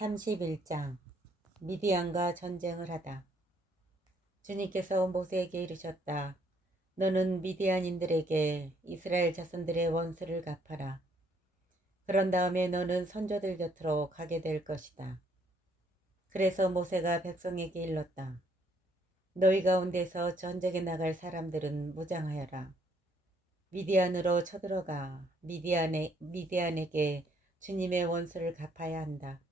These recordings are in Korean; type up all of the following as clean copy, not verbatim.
31장 미디안과 전쟁을 하다. 주님께서 모세에게 이르셨다. 너는 미디안인들에게 이스라엘 자손들의 원수를 갚아라. 그런 다음에 너는 선조들 곁으로 가게 될 것이다. 그래서 모세가 백성에게 일렀다. 너희 가운데서 전쟁에 나갈 사람들은 무장하여라. 미디안으로 쳐들어가 미디안에게 주님의 원수를 갚아야 한다.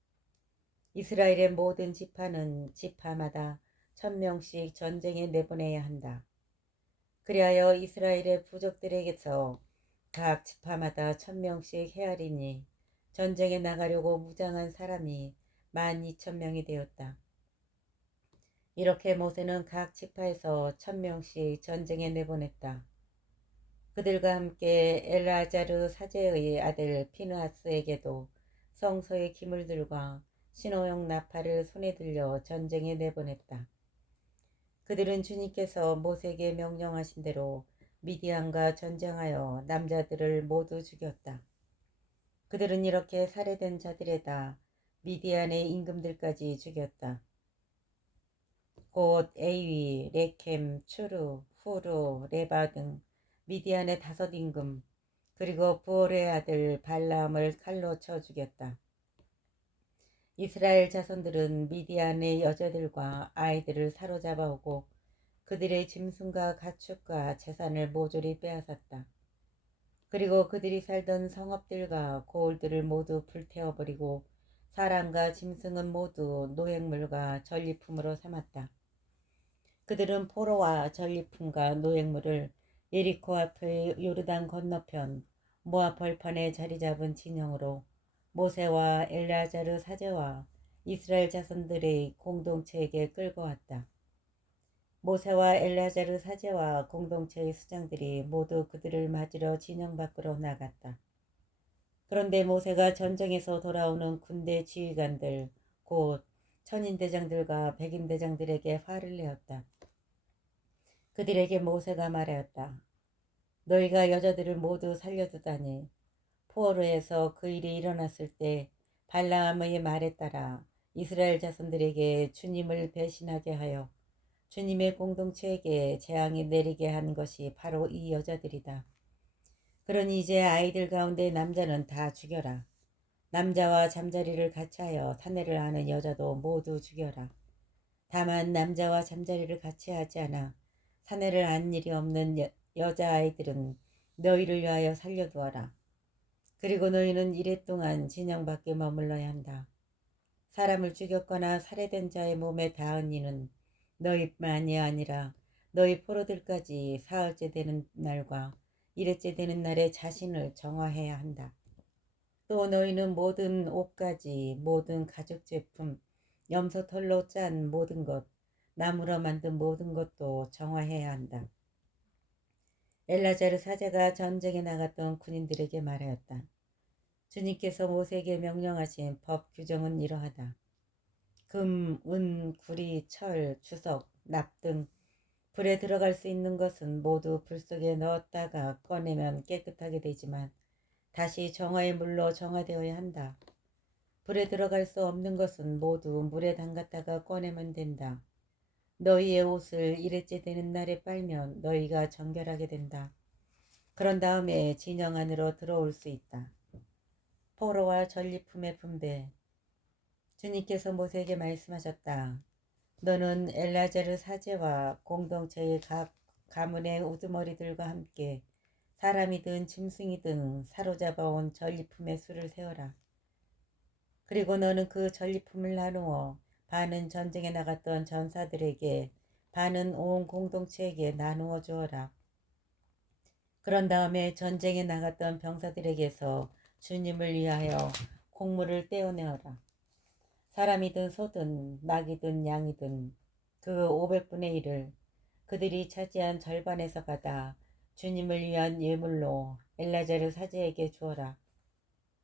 이스라엘의 모든 지파는 지파마다 1000명씩 전쟁에 내보내야 한다. 그리하여 이스라엘의 부족들에게서 각 지파마다 1000명씩 헤아리니 전쟁에 나가려고 무장한 사람이 12,000명이 되었다. 이렇게 모세는 각 지파에서 1000명씩 전쟁에 내보냈다. 그들과 함께 엘라자르 사제의 아들 피느하스에게도 성소의 기물들과 신호용 나팔을 손에 들려 전쟁에 내보냈다. 그들은 주님께서 모세에게 명령하신 대로 미디안과 전쟁하여 남자들을 모두 죽였다. 그들은 이렇게 살해된 자들에다 미디안의 임금들까지 죽였다. 곧 에위, 레켐, 추루, 후루, 레바 등 미디안의 5 임금, 그리고 부올의 아들 발람을 칼로 쳐 죽였다. 이스라엘 자손들은 미디안의 여자들과 아이들을 사로잡아 오고 그들의 짐승과 가축과 재산을 모조리 빼앗았다. 그리고 그들이 살던 성읍들과 고을들을 모두 불태워버리고 사람과 짐승은 모두 노획물과 전리품으로 삼았다. 그들은 포로와 전리품과 노획물을 예리코 앞의 요르단 건너편 모압 벌판에 자리 잡은 진영으로 모세와 엘레아자르 사제와 이스라엘 자손들의 공동체에게 끌고 왔다. 모세와 엘레아자르 사제와 공동체의 수장들이 모두 그들을 맞으러 진영 밖으로 나갔다. 그런데 모세가 전쟁에서 돌아오는 군대 지휘관들 곧 천인대장들과 백인대장들에게 화를 내었다. 그들에게 모세가 말하였다. 너희가 여자들을 모두 살려두다니 포로에서 그 일이 일어났을 때 발라함의 말에 따라 이스라엘 자손들에게 주님을 배신하게 하여 주님의 공동체에게 재앙이 내리게 한 것이 바로 이 여자들이다. 그러니 이제 아이들 가운데 남자는 다 죽여라. 남자와 잠자리를 같이 하여 사내를 하는 여자도 모두 죽여라. 다만 남자와 잠자리를 같이 하지 않아 사내를 안 일이 없는 여자아이들은 너희를 위하여 살려두어라. 그리고 너희는 이래 동안 진영 밖에 머물러야 한다. 사람을 죽였거나 살해된 자의 몸에 닿은 이는 너희만이 아니라 너희 포로들까지 사흘째 되는 날과 일회째 되는 날에 자신을 정화해야 한다. 또 너희는 모든 옷가지, 모든 가죽 제품, 염소털로 짠 모든 것, 나무로 만든 모든 것도 정화해야 한다. 엘라자르 사제가 전쟁에 나갔던 군인들에게 말하였다. 주님께서 모세에게 명령하신 법 규정은 이러하다. 금, 은, 구리, 철, 주석, 납 등 불에 들어갈 수 있는 것은 모두 불 속에 넣었다가 꺼내면 깨끗하게 되지만 다시 정화의 물로 정화되어야 한다. 불에 들어갈 수 없는 것은 모두 물에 담갔다가 꺼내면 된다. 너희의 옷을 일회째 되는 날에 빨면 너희가 정결하게 된다. 그런 다음에 진영 안으로 들어올 수 있다. 포로와 전리품의 분배. 주님께서 모세에게 말씀하셨다. 너는 엘라자르 사제와 공동체의 각 가문의 우두머리들과 함께 사람이든 짐승이든 사로잡아온 전리품의 수를 세어라. 그리고 너는 그 전리품을 나누어 반은 전쟁에 나갔던 전사들에게 반은 온 공동체에게 나누어 주어라. 그런 다음에 전쟁에 나갔던 병사들에게서 주님을 위하여 곡물을 떼어내어라. 사람이든 소든 낙이든 양이든 그 500분의 1을 그들이 차지한 절반에서 가다 주님을 위한 예물로 엘라자르 사제에게 주어라.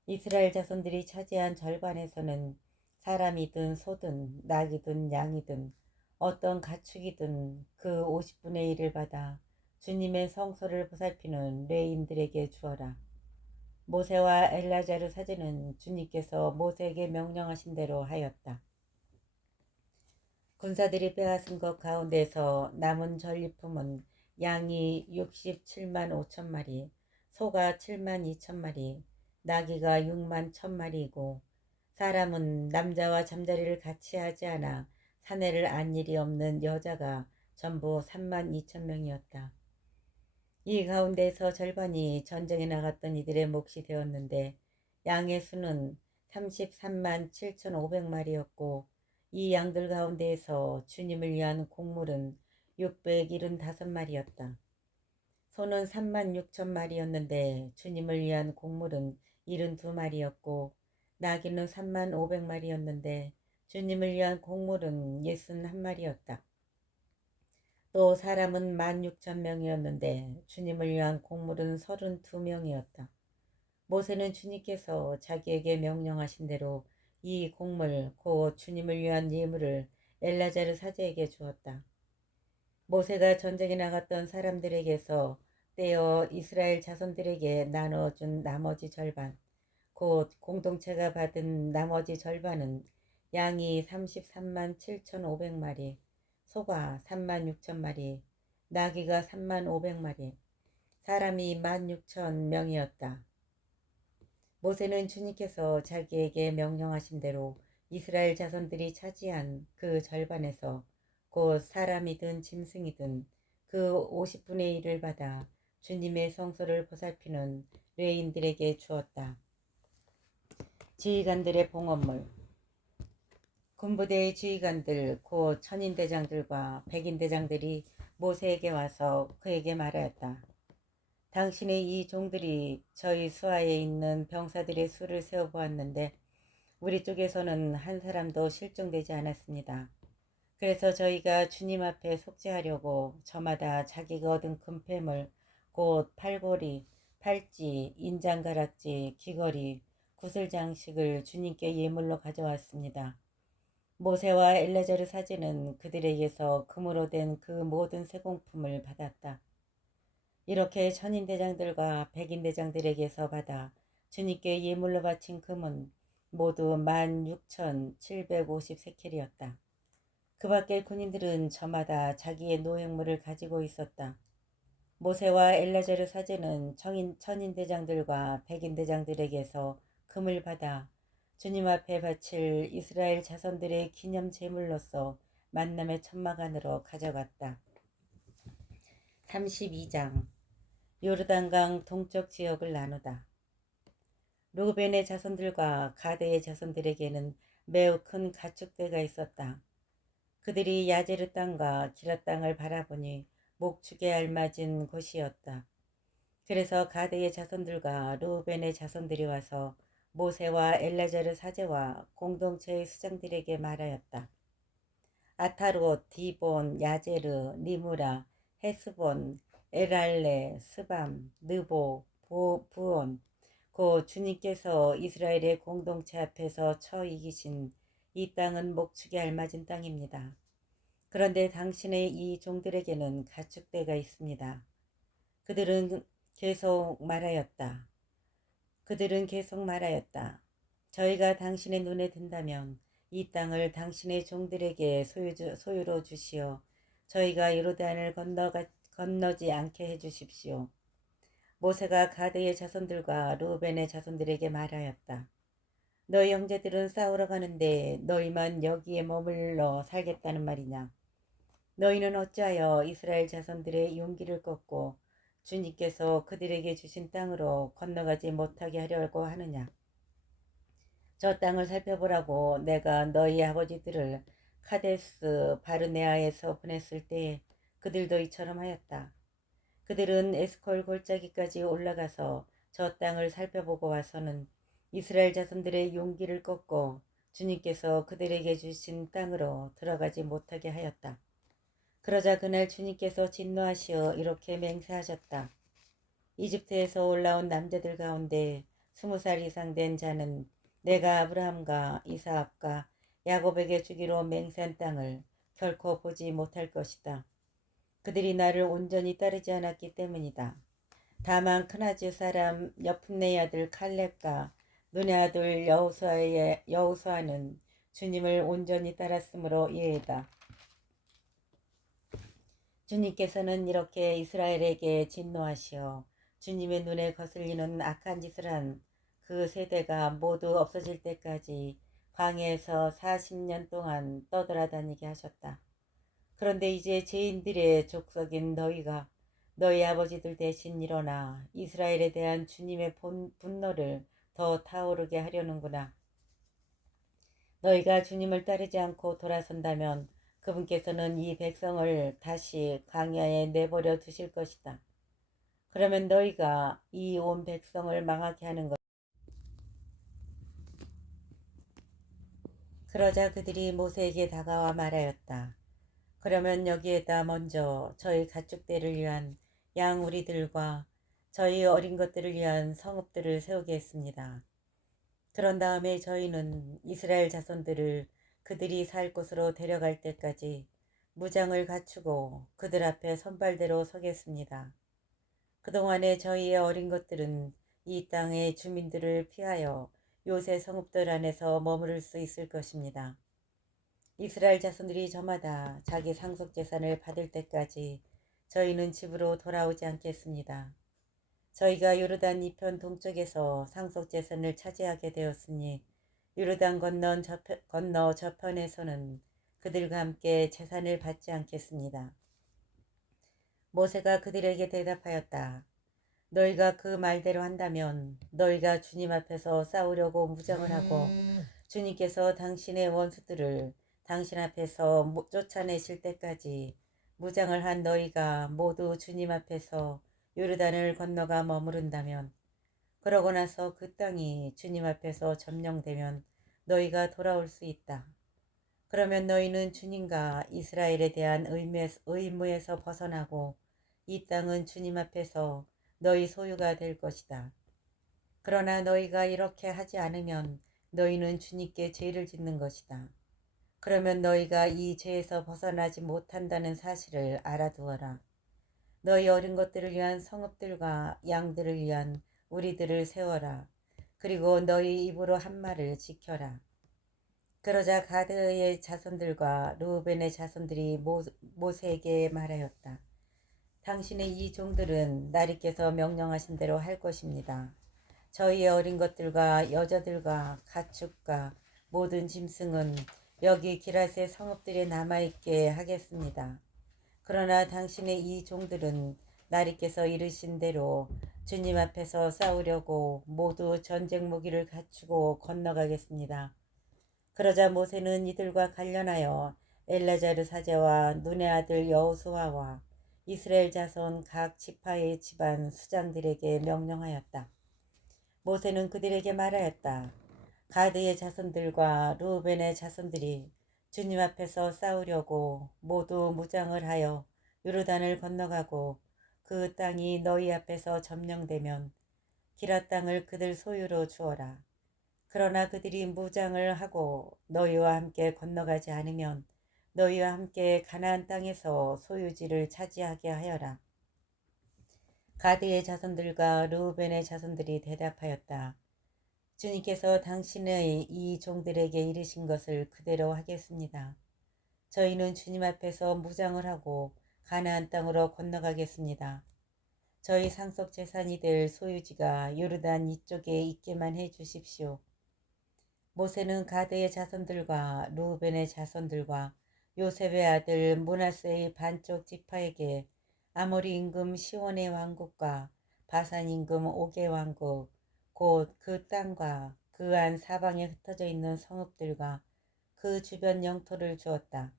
이스라엘 자손들이 차지한 절반에서는 사람이든 소든 낙이든 양이든 어떤 가축이든 그 50분의 1을 받아 주님의 성소를 보살피는 레인들에게 주어라. 모세와 엘라자르 사제는 주님께서 모세에게 명령하신 대로 하였다. 군사들이 빼앗은 것 가운데서 남은 전리품은 양이 67만 5천 마리, 소가 7만 2천 마리, 나귀가 6만 1천 마리이고 사람은 남자와 잠자리를 같이 하지 않아 사내를 안 일이 없는 여자가 전부 3만 2천 명이었다. 이 가운데서 절반이 전쟁에 나갔던 이들의 몫이 되었는데 양의 수는 33만 7,500마리였고 이 양들 가운데에서 주님을 위한 곡물은 675마리였다. 소는 3만 6천 마리였는데 주님을 위한 곡물은 72마리였고 나귀는 3만 500마리였는데 주님을 위한 곡물은 61마리였다. 또 사람은 16,000명이었는데 주님을 위한 곡물은 32명이었다. 모세는 주님께서 자기에게 명령하신 대로 이 곡물 곧 주님을 위한 예물을 엘라자르 사제에게 주었다. 모세가 전쟁에 나갔던 사람들에게서 떼어 이스라엘 자손들에게 나눠준 나머지 절반 곧 공동체가 받은 나머지 절반은 양이 33만 7,500마리, 소가 3만 6천 마리, 나귀가 3만 500마리, 사람이 1만 6천 명이었다. 모세는 주님께서 자기에게 명령하신 대로 이스라엘 자손들이 차지한 그 절반에서 곧 사람이든 짐승이든 그 50분의 1을 받아 주님의 성소를 보살피는 레인들에게 주었다. 지휘관들의 봉헌물. 군부대의 지휘관들 곧 천인대장들과 백인대장들이 모세에게 와서 그에게 말하였다. 당신의 이 종들이 저희 수하에 있는 병사들의 수를 세어보았는데 우리 쪽에서는 한 사람도 실종되지 않았습니다. 그래서 저희가 주님 앞에 속죄하려고 저마다 자기가 얻은 금패물 곧 팔고리, 팔찌, 인장가락지, 귀걸이, 구슬장식을 주님께 예물로 가져왔습니다. 모세와 엘레자르 사제는 그들에게서 금으로 된 그 모든 세공품을 받았다. 이렇게 천인대장들과 백인대장들에게서 받아 주님께 예물로 바친 금은 모두 16,750세켈이었다. 그 밖에 군인들은 저마다 자기의 노획물을 가지고 있었다. 모세와 엘라자르 사제는 천인대장들과 백인대장들에게서 금을 받아 주님 앞에 바칠 이스라엘 자손들의 기념 제물로서 만남의 천막안으로 가져갔다. 32장 요르단강 동쪽 지역을 나누다. 루벤의 자손들과 가드의 자손들에게는 매우 큰 가축대가 있었다. 그들이 야제르 땅과 기랏 땅을 바라보니 목축에 알맞은 곳이었다. 그래서 가드의 자손들과 루벤의 자손들이 와서 모세와 엘라자르 사제와 공동체의 수장들에게 말하였다. 아타롯, 디본, 야제르, 니무라, 헤스본, 엘알레, 스밤, 느보, 부온, 곧 주님께서 이스라엘의 공동체 앞에서 처 이기신 이 땅은 목축에 알맞은 땅입니다. 그런데 당신의 이 종들에게는 가축대가 있습니다. 그들은 계속 말하였다. 저희가 당신의 눈에 든다면 이 땅을 당신의 종들에게 소유로 주시어 저희가 요르단을 건너지 않게 해주십시오. 모세가 가드의 자손들과 루벤의 자손들에게 말하였다. 너희 형제들은 싸우러 가는데 너희만 여기에 머물러 살겠다는 말이냐? 너희는 어찌하여 이스라엘 자손들의 용기를 꺾고 주님께서 그들에게 주신 땅으로 건너가지 못하게 하려고 하느냐? 저 땅을 살펴보라고 내가 너희 아버지들을 카데스 바르네아에서 보냈을 때 그들도 이처럼 하였다. 그들은 에스콜 골짜기까지 올라가서 저 땅을 살펴보고 와서는 이스라엘 자손들의 용기를 꺾고 주님께서 그들에게 주신 땅으로 들어가지 못하게 하였다. 그러자 그날 주님께서 진노하시어 이렇게 맹세하셨다. 이집트에서 올라온 남자들 가운데 20살 이상 된 자는 내가 아브라함과 이삭과 야곱에게 주기로 맹세한 땅을 결코 보지 못할 것이다. 그들이 나를 온전히 따르지 않았기 때문이다. 다만 크나즈 사람 여푼네 아들 칼렙과 눈의 아들 여호수아는 주님을 온전히 따랐으므로 이에다. 주님께서는 이렇게 이스라엘에게 진노하시어 주님의 눈에 거슬리는 악한 짓을 한 그 세대가 모두 없어질 때까지 광야에서 40년 동안 떠돌아다니게 하셨다. 그런데 이제 죄인들의 족속인 너희가 너희 아버지들 대신 일어나 이스라엘에 대한 주님의 분노를 더 타오르게 하려는구나. 너희가 주님을 따르지 않고 돌아선다면 그분께서는 이 백성을 다시 광야에 내버려 두실 것이다. 그러면 너희가 이 온 백성을 망하게 하는 것. 그러자 그들이 모세에게 다가와 말하였다. 그러면 여기에다 먼저 저희 가축대를 위한 양우리들과 저희 어린 것들을 위한 성읍들을 세우겠습니다. 그런 다음에 저희는 이스라엘 자손들을 그들이 살 곳으로 데려갈 때까지 무장을 갖추고 그들 앞에 선발대로 서겠습니다. 그동안에 저희의 어린 것들은 이 땅의 주민들을 피하여 요새 성읍들 안에서 머무를 수 있을 것입니다. 이스라엘 자손들이 저마다 자기 상속재산을 받을 때까지 저희는 집으로 돌아오지 않겠습니다. 저희가 요르단 이편 동쪽에서 상속재산을 차지하게 되었으니 요르단 건너 저편에서는 그들과 함께 재산을 받지 않겠습니다. 모세가 그들에게 대답하였다. 너희가 그 말대로 한다면 너희가 주님 앞에서 싸우려고 무장을 하고 주님께서 당신의 원수들을 당신 앞에서 쫓아내실 때까지 무장을 한 너희가 모두 주님 앞에서 요르단을 건너가 머무른다면, 그러고 나서 그 땅이 주님 앞에서 점령되면 너희가 돌아올 수 있다. 그러면 너희는 주님과 이스라엘에 대한 의무에서 벗어나고 이 땅은 주님 앞에서 너희 소유가 될 것이다. 그러나 너희가 이렇게 하지 않으면 너희는 주님께 죄를 짓는 것이다. 그러면 너희가 이 죄에서 벗어나지 못한다는 사실을 알아두어라. 너희 어린 것들을 위한 성읍들과 양들을 위한 우리들을 세워라. 그리고 너희 입으로 한 말을 지켜라. 그러자 가드의 자손들과 루벤의 자손들이 모세에게 말하였다. 당신의 이 종들은 나리께서 명령하신 대로 할 것입니다. 저희의 어린 것들과 여자들과 가축과 모든 짐승은 여기 기랏의 성읍들에 남아있게 하겠습니다. 그러나 당신의 이 종들은 나리께서 이르신 대로 주님 앞에서 싸우려고 모두 전쟁 무기를 갖추고 건너가겠습니다. 그러자 모세는 이들과 관련하여 엘라자르 사제와 눈의 아들 여호수아와 이스라엘 자손 각 지파의 집안 수장들에게 명령하였다. 모세는 그들에게 말하였다. 가드의 자손들과 루벤의 자손들이 주님 앞에서 싸우려고 모두 무장을 하여 요르단을 건너가고 그 땅이 너희 앞에서 점령되면 기랏 땅을 그들 소유로 주어라. 그러나 그들이 무장을 하고 너희와 함께 건너가지 않으면 너희와 함께 가나안 땅에서 소유지를 차지하게 하여라. 가드의 자손들과 르우벤의 자손들이 대답하였다. 주님께서 당신의 이 종들에게 이르신 것을 그대로 하겠습니다. 저희는 주님 앞에서 무장을 하고 가나안 땅으로 건너가겠습니다. 저희 상속 재산이 될 소유지가 요르단 이쪽에 있게만 해 주십시오. 모세는 가드의 자손들과 루벤의 자손들과 요셉의 아들 므낫세의 반쪽 지파에게 아모리 임금 시온의 왕국과 바산 임금 옥의 왕국 곧 그 땅과 그 안 사방에 흩어져 있는 성읍들과 그 주변 영토를 주었다.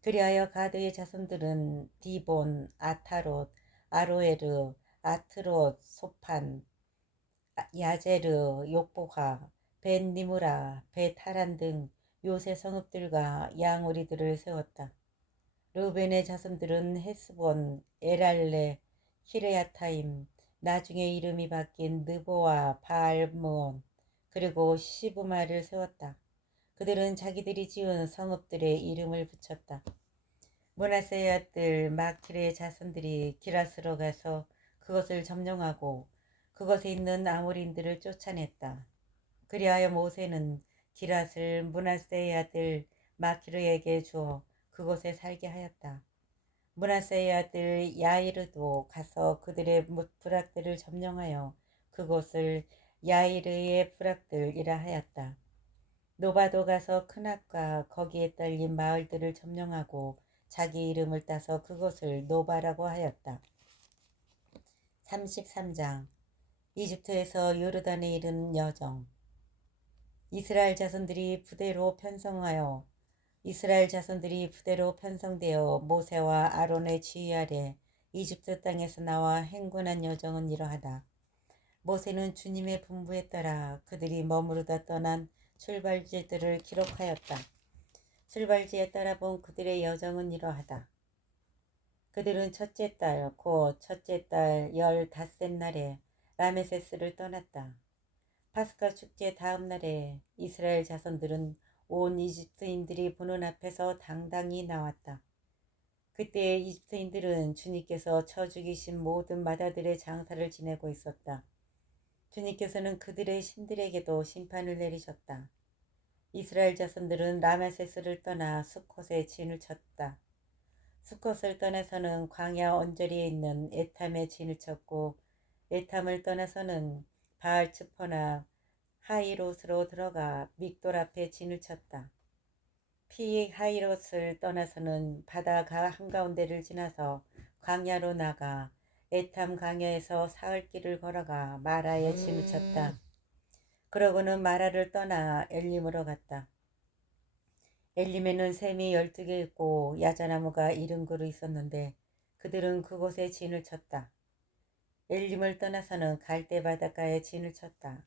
그리하여 가드의 자손들은 디본, 아타롯, 아로에르, 아트롯, 소판, 야제르, 욕보가, 벤니무라, 베타란 등 요새 성읍들과 양우리들을 세웠다. 르벤의 자손들은 헤스본, 에랄레, 키레아타임, 나중에 이름이 바뀐 느보와 바알므온, 그리고 시브마를 세웠다. 그들은 자기들이 지은 성읍들의 이름을 붙였다. 므낫세의 아들 마킬의 자손들이 기랏으로 가서 그것을 점령하고 그것에 있는 아모리인들을 쫓아냈다. 그리하여 모세는 기랏을 므낫세의 아들 마키르에게 주어 그곳에 살게 하였다. 므낫세의 아들 야이르도 가서 그들의 부락들을 점령하여 그곳을 야이르의 부락들이라 하였다. 노바도 가서 크낫과 거기에 딸린 마을들을 점령하고 자기 이름을 따서 그곳을 노바라고 하였다. 33장 이집트에서 요르단에 이른 여정. 이스라엘 자손들이 부대로 편성되어 모세와 아론의 지휘 아래 이집트 땅에서 나와 행군한 여정은 이러하다. 모세는 주님의 분부에 따라 그들이 머무르다 떠난 출발지들을 기록하였다. 출발지에 따라 본 그들의 여정은 이러하다. 그들은 첫째 달, 곧 첫째 달 15날에 라메세스를 떠났다. 파스카 축제 다음 날에 이스라엘 자손들은 온 이집트인들이 보는 앞에서 당당히 나왔다. 그때 이집트인들은 주님께서 쳐 죽이신 모든 마다들의 장사를 지내고 있었다. 주님께서는 그들의 신들에게도 심판을 내리셨다. 이스라엘 자손들은 라메세스를 떠나 수콧에 진을 쳤다. 수콧을 떠나서는 광야 언저리에 있는 에탐에 진을 쳤고 에탐을 떠나서는 바알츠퍼나 하이롯으로 들어가 믹돌 앞에 진을 쳤다. 피 하이롯을 떠나서는 바다 한가운데를 지나서 광야로 나가 에탐 광야에서 사흘길을 걸어가 마라에 진을 쳤다. 그러고는 마라를 떠나 엘림으로 갔다. 엘림에는 샘이 12개 있고 야자나무가 70그루 있었는데 그들은 그곳에 진을 쳤다. 엘림을 떠나서는 갈대 바닷가에 진을 쳤다.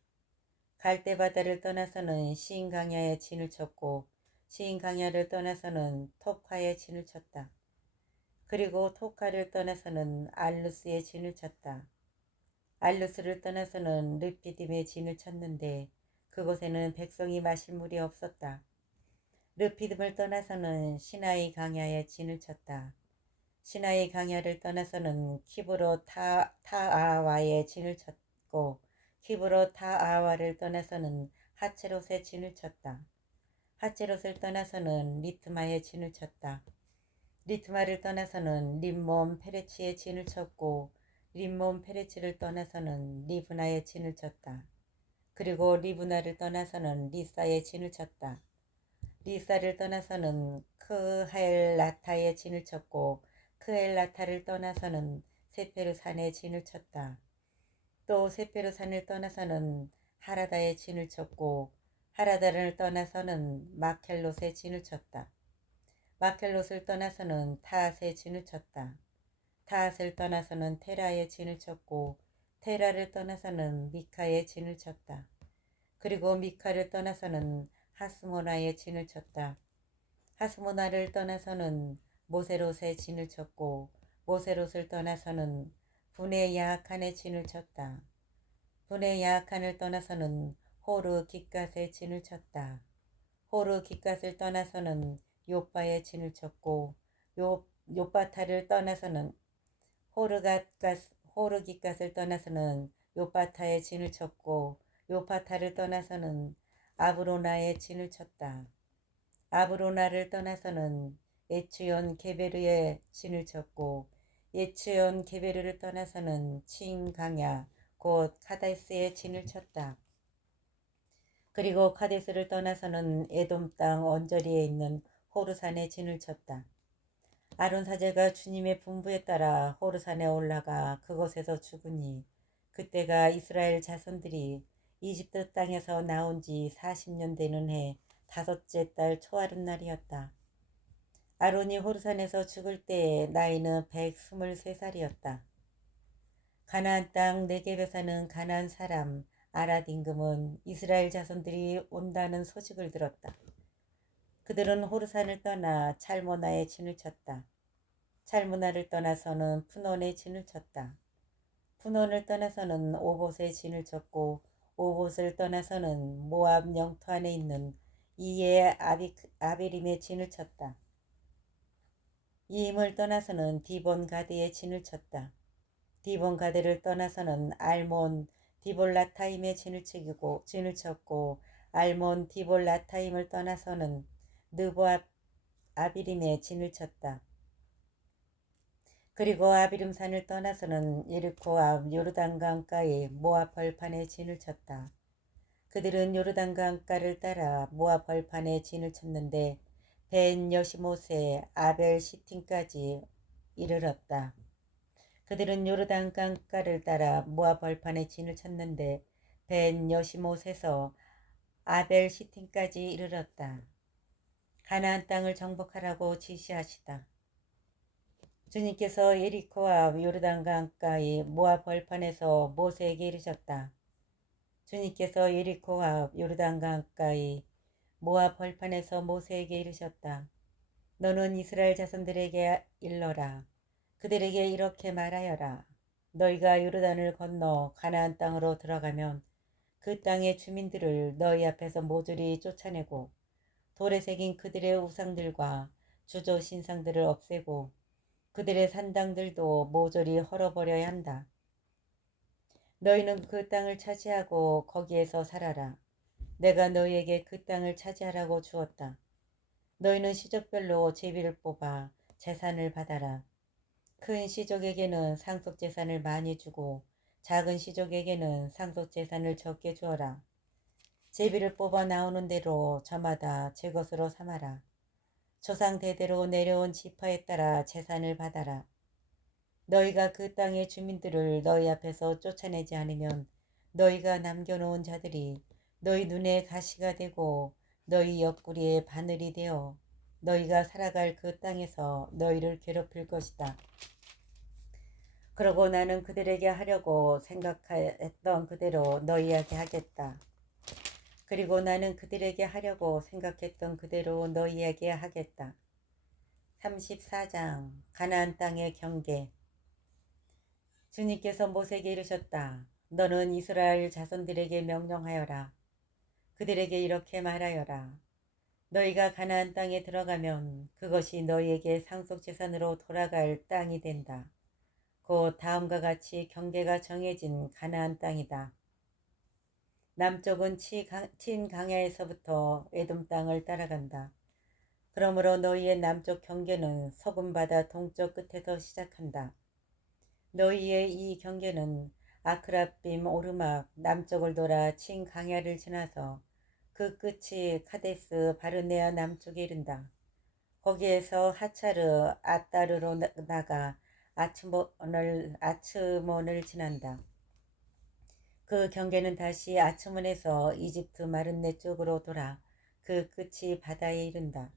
갈대 바다를 떠나서는 시인 강야에 진을 쳤고 시인 강야를 떠나서는 톱카에 진을 쳤다. 그리고 톱카를 떠나서는 알루스에 진을 쳤다. 알루스를 떠나서는 르피딤에 진을 쳤는데 그곳에는 백성이 마실 물이 없었다. 르피딤을 떠나서는 시나이 강야에 진을 쳤다. 시나이 강야를 떠나서는 키브로 타아와에 진을 쳤고 키브로 타아와를 떠나서는 하체롯에 진을 쳤다. 하체롯을 떠나서는 리트마에 진을 쳤다. 리트마를 떠나서는 림몬 페레치에 진을 쳤고 림몬 페레치를 떠나서는 리브나에 진을 쳤다. 그리고 리브나를 떠나서는 리사에 진을 쳤다. 리사를 떠나서는 크헬라타에 진을 쳤고 크헬라타를 떠나서는 세페르산에 진을 쳤다. 또 세페르산을 떠나서는 하라다에 진을 쳤고 하라다를 떠나서는 마켈롯에 진을 쳤다. 마켈롯을 떠나서는 타앗에 진을 쳤다. 타앗을 떠나서는 테라에 진을 쳤고 테라를 떠나서는 미카에 진을 쳤다. 그리고 미카를 떠나서는 하스모나에 진을 쳤다. 하스모나를 떠나서는 모세롯에 진을 쳤고 모세롯을 떠나서는 분의 야하칸에 진을 쳤다. 분의 야하칸을 떠나서는 호르 깃갓에 진을 쳤다. 호르 깃갓을 떠나서는 요바에 진을 쳤고 요바타를 떠나서는 호르 깃갓을 떠나서는 요바타에 진을 쳤고 요바타를 떠나서는 아브로나에 진을 쳤다. 아브로나를 떠나서는 에츠온 게베르에 진을 쳤고 에츠온 게베르를 떠나서는 친 강야 곧 카데스에 진을 쳤다. 그리고 카데스를 떠나서는 에돔 땅 언저리에 있는 호르산에 진을 쳤다. 아론 사제가 주님의 분부에 따라 호르산에 올라가 그곳에서 죽으니 그때가 이스라엘 자손들이 이집트 땅에서 나온 지 40년 되는 해 5째 달 초하룻날이었다. 아론이 호르산에서 죽을 때에 나이는 123살이었다. 가나안 땅 네겝에 사는 가나안 사람 아랏 임금은 이스라엘 자손들이 온다는 소식을 들었다. 그들은 호르산을 떠나 찰모나에 진을 쳤다. 찰모나를 떠나서는 푸논에 진을 쳤다. 푸논을 떠나서는 오봇에 진을 쳤고 오봇을 떠나서는 모압 영토 안에 있는 이에 아베림에 진을 쳤다. 이임을 떠나서는 디본 가드에 진을 쳤다. 디본 가드를 떠나서는 알몬 디볼라타임에 진을 쳤고 알몬 디볼라타임을 떠나서는 느보 아비림에 진을 쳤다. 그리고 아비림산을 떠나서는 예리코 앞 요르단강가의 모압 벌판에 진을 쳤다. 그들은 요르단강가를 따라 모압 벌판에 진을 쳤는데 벤 여시못의 아벨 시팀까지 이르렀다. 그들은 요르단강가를 따라 모압 벌판에 진을 쳤는데 벤 여시못에서 아벨 시팀까지 이르렀다. 가나안 땅을 정복하라고 지시하시다. 주님께서 예리코와 요르단강가의 모압 벌판에서 모세에게 이르셨다. 주님께서 예리코와 요르단강가의 모압 벌판에서 모세에게 이르셨다. 너는 이스라엘 자손들에게 일러라. 그들에게 이렇게 말하여라. 너희가 요르단을 건너 가나안 땅으로 들어가면 그 땅의 주민들을 너희 앞에서 모조리 쫓아내고 돌에 새긴 그들의 우상들과 주조 신상들을 없애고 그들의 산당들도 모조리 헐어버려야 한다. 너희는 그 땅을 차지하고 거기에서 살아라. 내가 너희에게 그 땅을 차지하라고 주었다. 너희는 시족별로 제비를 뽑아 재산을 받아라. 큰 시족에게는 상속재산을 많이 주고 작은 시족에게는 상속재산을 적게 주어라. 제비를 뽑아 나오는 대로 저마다 제 것으로 삼아라. 조상 대대로 내려온 지파에 따라 재산을 받아라. 너희가 그 땅의 주민들을 너희 앞에서 쫓아내지 않으면 너희가 남겨놓은 자들이 너희 눈에 가시가 되고 너희 옆구리에 바늘이 되어 너희가 살아갈 그 땅에서 너희를 괴롭힐 것이다. 그러고 나는 그들에게 하려고 생각했던 그대로 너희에게 하겠다. 그리고 나는 그들에게 하려고 생각했던 그대로 너희에게 하겠다. 34장 가나안 땅의 경계. 주님께서 모세에게 이르셨다. 너는 이스라엘 자손들에게 명령하여라. 그들에게 이렇게 말하여라. 너희가 가나안 땅에 들어가면 그것이 너희에게 상속재산으로 돌아갈 땅이 된다. 곧 다음과 같이 경계가 정해진 가나안 땅이다. 남쪽은 친 강야에서부터 에돔 땅을 따라간다. 그러므로 너희의 남쪽 경계는 소금바다 동쪽 끝에서 시작한다. 너희의 이 경계는 아크라빔 오르막 남쪽을 돌아 친 강야를 지나서 그 끝이 카데스 바르네아 남쪽에 이른다. 거기에서 하차르 아따르로 나가 아츠몬을 지난다. 그 경계는 다시 아츠몬에서 이집트 마른네 쪽으로 돌아 그 끝이 바다에 이른다.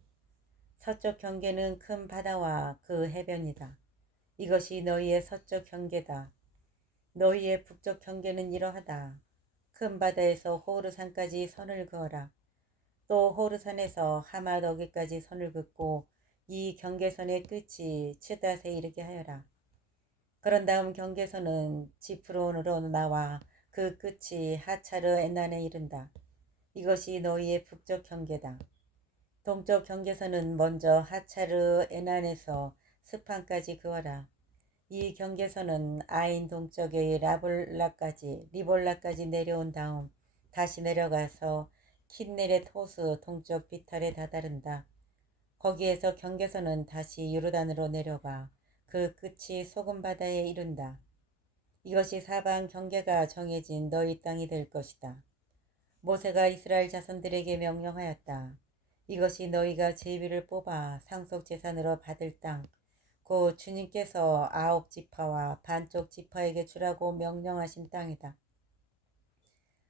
서쪽 경계는 큰 바다와 그 해변이다. 이것이 너희의 서쪽 경계다. 너희의 북쪽 경계는 이러하다. 큰 바다에서 호르산까지 선을 그어라. 또 호르산에서 하맛 어기까지 선을 긋고 이 경계선의 끝이 츠닷에 이르게 하여라. 그런 다음 경계선은 지프론으로 나와 그 끝이 하차르 에난에 이른다. 이것이 너희의 북쪽 경계다. 동쪽 경계선은 먼저 하차르 에난에서 스판까지 그어라. 이 경계선은 아인 동쪽의 리볼라까지 내려온 다음 다시 내려가서 킨네렛 호수 동쪽 비탈에 다다른다. 거기에서 경계선은 다시 요르단으로 내려가 그 끝이 소금바다에 이른다. 이것이 사방 경계가 정해진 너희 땅이 될 것이다. 모세가 이스라엘 자손들에게 명령하였다. 이것이 너희가 제비를 뽑아 상속재산으로 받을 땅, 곧 주님께서 9지파와 반쪽 지파에게 주라고 명령하신 땅이다.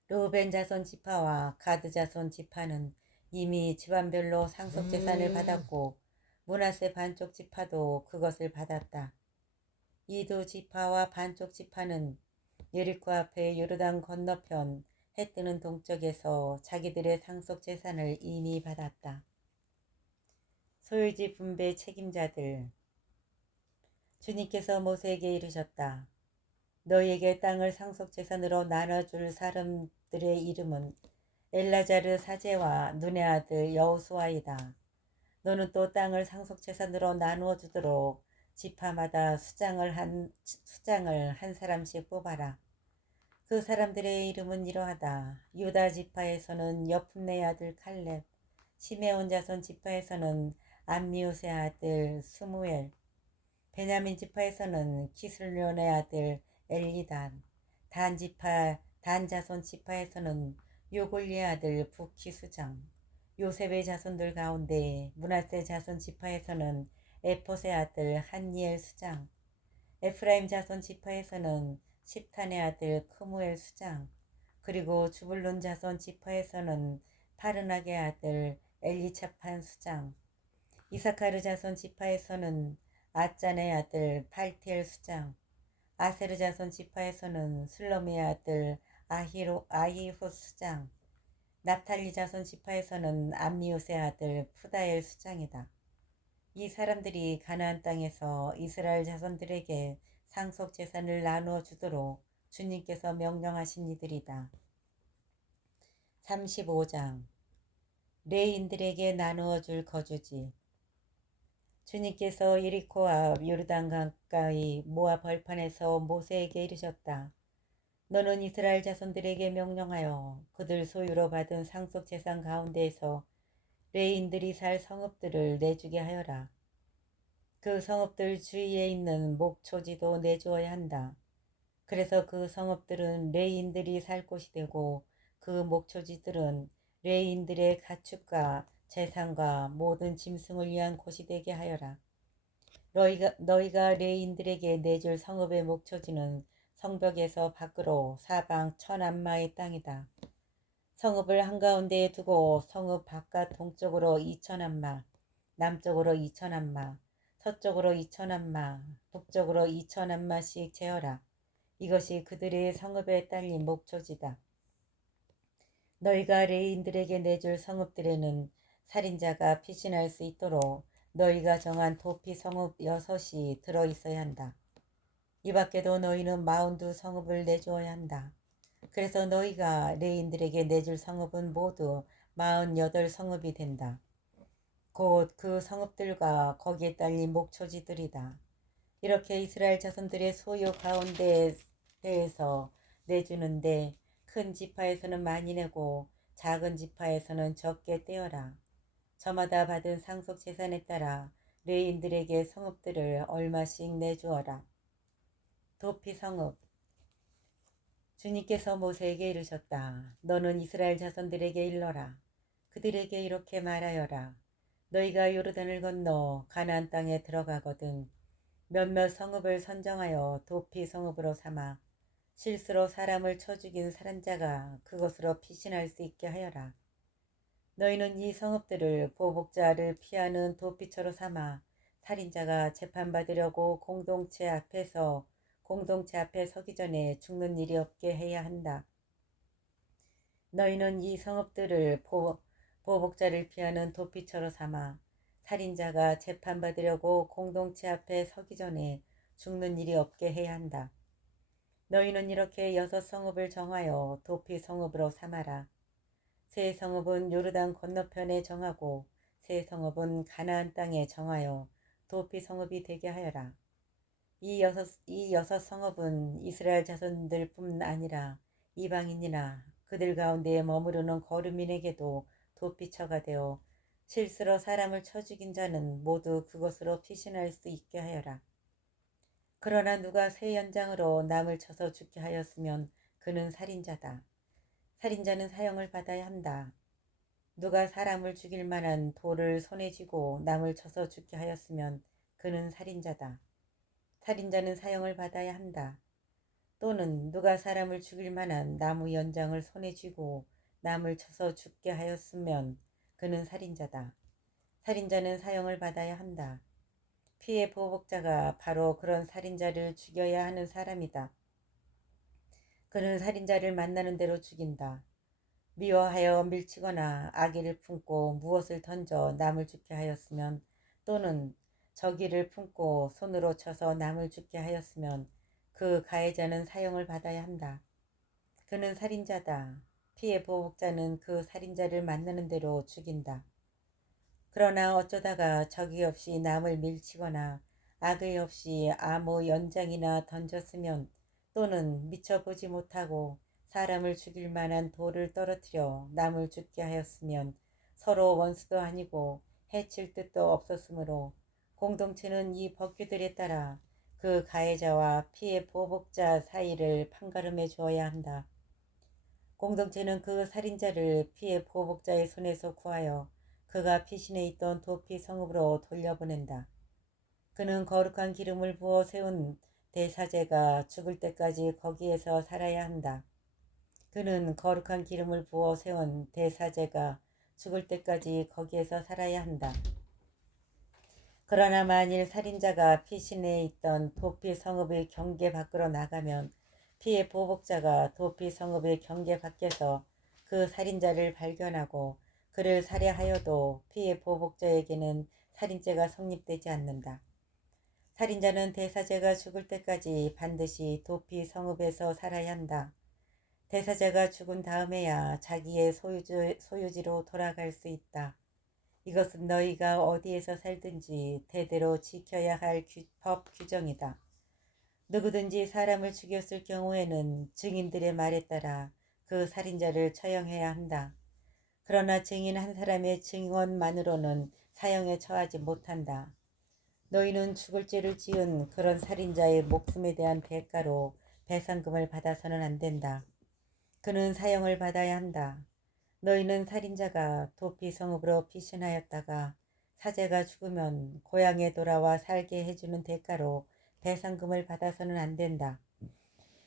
르우벤 자손 지파와 가드 자손 지파는 이미 집안별로 상속재산을 받았고 므낫세 반쪽 지파도 그것을 받았다. 이 두 지파와 반쪽 지파는 예리코 앞에 요르단 건너편 해 뜨는 동쪽에서 자기들의 상속재산을 이미 받았다. 소유지 분배 책임자들. 주님께서 모세에게 이르셨다. 너희에게 땅을 상속재산으로 나눠줄 사람들의 이름은 엘라자르 사제와 눈의 아들 여호수아이다. 너는 또 땅을 상속재산으로 나누어 주도록 지파마다 수장을 한 사람씩 뽑아라. 그 사람들의 이름은 이러하다. 유다 지파에서는 여푼네 아들 칼렙, 시메온 자손 지파에서는 암미우스의 아들 스무엘, 베냐민 지파에서는 기슬론의 아들 엘리단, 단 자손 지파에서는 요골리의 아들 부키 수장, 요셉의 자손들 가운데 므낫세 자손 지파에서는 에폿의 아들 한니엘 수장, 에프라임 자손 지파에서는 십탄의 아들 크무엘 수장, 그리고 주불론 자손 지파에서는 파르나게 아들 엘리차판 수장, 이사카르 자손 지파에서는 아짠의 아들 팔티엘 수장, 아세르 자손 지파에서는 슬로미의 아들 아히후 수장, 납탈리 자손 지파에서는 암미우스의 아들 푸다엘 수장이다. 이 사람들이 가나안 땅에서 이스라엘 자손들에게 상속 재산을 나누어 주도록 주님께서 명령하신 이들이다. 35장 레인들에게 나누어 줄 거주지. 주님께서 예리코 앞 요르단 가까이 모압 벌판에서 모세에게 이르셨다. 너는 이스라엘 자손들에게 명령하여 그들 소유로 받은 상속 재산 가운데에서 레인들이 살 성읍들을 내주게 하여라. 그 성읍들 주위에 있는 목초지도 내주어야 한다. 그래서 그 성읍들은 레인들이 살 곳이 되고 그 목초지들은 레인들의 가축과 재산과 모든 짐승을 위한 곳이 되게 하여라. 너희가 레인들에게 내줄 성읍의 목초지는 성벽에서 밖으로 사방 1000암마의 땅이다. 성읍을 한가운데에 두고 성읍 바깥 동쪽으로 2000암마, 남쪽으로 2000암마, 서쪽으로 2000암마, 북쪽으로 2000암마씩 재어라. 이것이 그들의 성읍에 딸린 목초지다. 너희가 레인들에게 내줄 성읍들에는 살인자가 피신할 수 있도록 너희가 정한 도피 성읍 6이 들어있어야 한다. 이 밖에도 너희는 42 성읍을 내주어야 한다. 그래서 너희가 레인들에게 내줄 성읍은 모두 48 성읍이 된다. 곧 그 성읍들과 거기에 딸린 목초지들이다. 이렇게 이스라엘 자손들의 소유 가운데에 대해서 내주는데 큰 지파에서는 많이 내고 작은 지파에서는 적게 떼어라. 저마다 받은 상속 재산에 따라 레인들에게 성읍들을 얼마씩 내주어라. 도피 성읍. 주님께서 모세에게 이르셨다. 너는 이스라엘 자손들에게 일러라. 그들에게 이렇게 말하여라. 너희가 요르단을 건너 가나안 땅에 들어가거든 몇몇 성읍을 선정하여 도피 성읍으로 삼아 실수로 사람을 쳐 죽인 살인자가 그것으로 피신할 수 있게 하여라. 너희는 이 성읍들을 보복자를 피하는 도피처로 삼아 살인자가 재판받으려고 공동체 앞에 서기 전에 죽는 일이 없게 해야 한다. 너희는 이 성읍들을 보복자를 피하는 도피처로 삼아 살인자가 재판받으려고 공동체 앞에 서기 전에 죽는 일이 없게 해야 한다. 너희는 이렇게 6 성읍을 정하여 도피 성읍으로 삼아라. 세 성읍은 요르단 건너편에 정하고 세 성읍은 가나안 땅에 정하여 도피 성읍이 되게 하여라. 이 여섯 성읍은 이스라엘 자손들뿐 아니라 이방인이나 그들 가운데에 머무르는 거류민에게도 도피처가 되어 실수로 사람을 쳐 죽인 자는 모두 그것으로 피신할 수 있게 하여라. 그러나 누가 새 연장으로 남을 쳐서 죽게 하였으면 그는 살인자다. 살인자는 사형을 받아야 한다. 누가 사람을 죽일 만한 돌을 손에 쥐고 남을 쳐서 죽게 하였으면 그는 살인자다. 살인자는 사형을 받아야 한다. 또는 누가 사람을 죽일 만한 나무 연장을 손에 쥐고 남을 쳐서 죽게 하였으면 그는 살인자다. 살인자는 사형을 받아야 한다. 피해 보복자가 바로 그런 살인자를 죽여야 하는 사람이다. 그는 살인자를 만나는 대로 죽인다. 미워하여 밀치거나 악의를 품고 무엇을 던져 남을 죽게 하였으면 또는 적의를 품고 손으로 쳐서 남을 죽게 하였으면 그 가해자는 사형을 받아야 한다. 그는 살인자다. 피해 보복자는 그 살인자를 만나는 대로 죽인다. 그러나 어쩌다가 적의 없이 남을 밀치거나 악의 없이 아무 연장이나 던졌으면 또는 미처 보지 못하고 사람을 죽일 만한 돌을 떨어뜨려 남을 죽게 하였으면 서로 원수도 아니고 해칠 뜻도 없었으므로 공동체는 이 법규들에 따라 그 가해자와 피해 보복자 사이를 판가름해 주어야 한다. 공동체는 그 살인자를 피해 보복자의 손에서 구하여 그가 피신해 있던 도피 성읍으로 돌려보낸다. 그는 거룩한 기름을 부어 세운 대사제가 죽을 때까지 거기에서 살아야 한다. 그는 거룩한 기름을 부어 세운 대사제가 죽을 때까지 거기에서 살아야 한다. 그러나 만일 살인자가 피신해 있던 도피 성읍의 경계 밖으로 나가면 피해 보복자가 도피 성읍의 경계 밖에서 그 살인자를 발견하고 그를 살해하여도 피해 보복자에게는 살인죄가 성립되지 않는다. 살인자는 대사제가 죽을 때까지 반드시 도피 성읍에서 살아야 한다. 대사제가 죽은 다음에야 자기의 소유지로 돌아갈 수 있다. 이것은 너희가 어디에서 살든지 대대로 지켜야 할 법 규정이다. 누구든지 사람을 죽였을 경우에는 증인들의 말에 따라 그 살인자를 처형해야 한다. 그러나 증인 한 사람의 증언만으로는 사형에 처하지 못한다. 너희는 죽을 죄를 지은 그런 살인자의 목숨에 대한 대가로 배상금을 받아서는 안 된다. 그는 사형을 받아야 한다. 너희는 살인자가 도피 성읍으로 피신하였다가 사제가 죽으면 고향에 돌아와 살게 해주는 대가로 배상금을 받아서는 안 된다.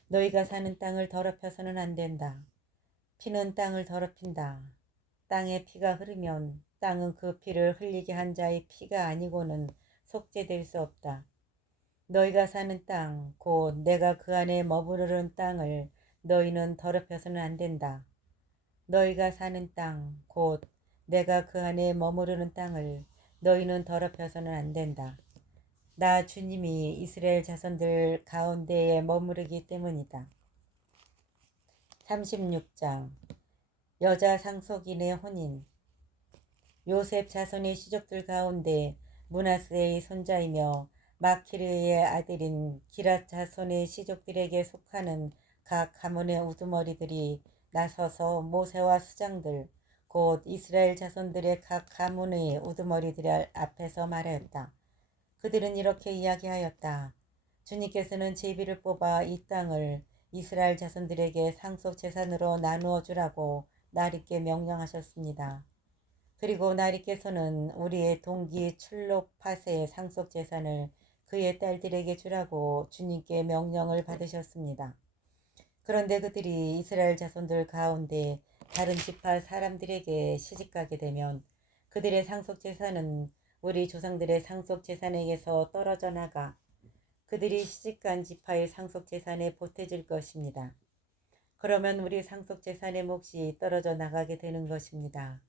너희가 사는 땅을 더럽혀서는 안 된다. 피는 땅을 더럽힌다. 땅에 피가 흐르면 땅은 그 피를 흘리게 한 자의 피가 아니고는 속죄될 수 없다. 너희가 사는 땅, 곧 내가 그 안에 머무르는 땅을 너희는 더럽혀서는 안 된다. 너희가 사는 땅, 곧 내가 그 안에 머무르는 땅을 너희는 더럽혀서는 안 된다. 나 주님이 이스라엘 자손들 가운데에 머무르기 때문이다. 36장 여자 상속인의 혼인. 요셉 자손의 시족들 가운데 므낫세의 손자이며 마키르의 아들인 기랏 자손의 시족들에게 속하는 각 가문의 우두머리들이 나서서 모세와 수장들 곧 이스라엘 자손들의 각 가문의 우두머리들 앞에서 말하였다. 그들은 이렇게 이야기하였다. 주님께서는 제비를 뽑아 이 땅을 이스라엘 자손들에게 상속 재산으로 나누어 주라고 나리께 명령하셨습니다. 그리고 나리께서는 우리의 동기 출로팟의 상속 재산을 그의 딸들에게 주라고 주님께 명령을 받으셨습니다. 그런데 그들이 이스라엘 자손들 가운데 다른 지파 사람들에게 시집가게 되면 그들의 상속 재산은 우리 조상들의 상속 재산에게서 떨어져 나가 그들이 시집간 지파의 상속 재산에 보태질 것입니다. 그러면 우리 상속 재산의 몫이 떨어져 나가게 되는 것입니다.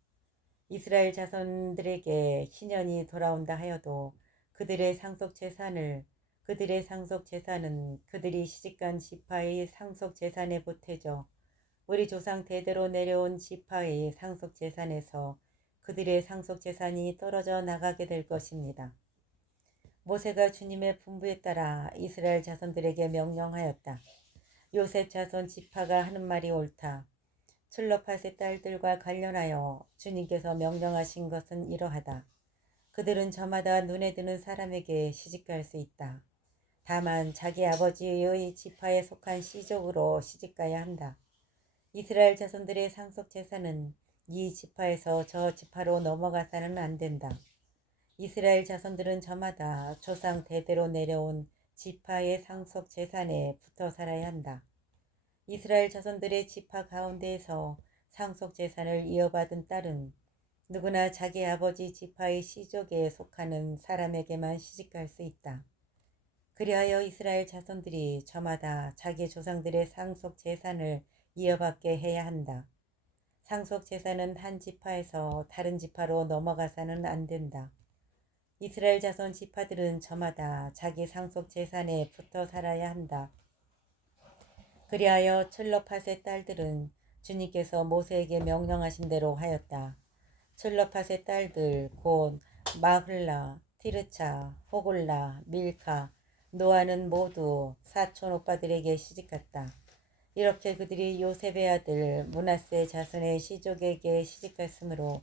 이스라엘 자손들에게 희년이 돌아온다 하여도 그들의 상속 재산은 그들이 시집간 지파의 상속 재산에 보태져 우리 조상 대대로 내려온 지파의 상속 재산에서 그들의 상속 재산이 떨어져 나가게 될 것입니다. 모세가 주님의 분부에 따라 이스라엘 자손들에게 명령하였다. 요셉 자손 지파가 하는 말이 옳다. 출로팟의 딸들과 관련하여 주님께서 명령하신 것은 이러하다. 그들은 저마다 눈에 드는 사람에게 시집갈 수 있다. 다만 자기 아버지의 지파에 속한 시족으로 시집가야 한다. 이스라엘 자손들의 상속 재산은 이 지파에서 저 지파로 넘어가서는 안 된다. 이스라엘 자손들은 저마다 조상 대대로 내려온 지파의 상속 재산에 붙어 살아야 한다. 이스라엘 자손들의 지파 가운데에서 상속 재산을 이어받은 딸은 누구나 자기 아버지 지파의 시족에 속하는 사람에게만 시집갈 수 있다. 그리하여 이스라엘 자손들이 저마다 자기 조상들의 상속 재산을 이어받게 해야 한다. 상속 재산은 한 지파에서 다른 지파로 넘어가서는 안 된다. 이스라엘 자손 지파들은 저마다 자기 상속 재산에 붙어 살아야 한다. 그리하여 출로팟의 딸들은 주님께서 모세에게 명령하신 대로 하였다. 출로팟의 딸들 곧 마흘라, 티르차, 호골라, 밀카, 노아는 모두 사촌 오빠들에게 시집갔다. 이렇게 그들이 요셉의 아들 므낫세 자손의 시족에게 시집갔으므로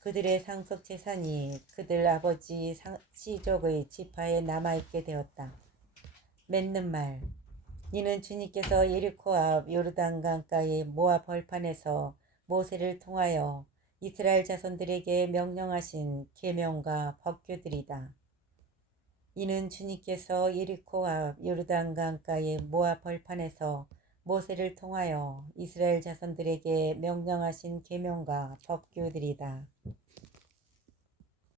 그들의 상속 재산이 그들 아버지 시족의 지파에 남아있게 되었다. 맺는 말. 이는 주님께서 예리코 앞 요르단 강가의 모압 벌판에서 모세를 통하여 이스라엘 자손들에게 명령하신 계명과 법규들이다. 이는 주님께서 예리코 앞 요르단 강가의 모압 벌판에서 모세를 통하여 이스라엘 자손들에게 명령하신 계명과 법규들이다.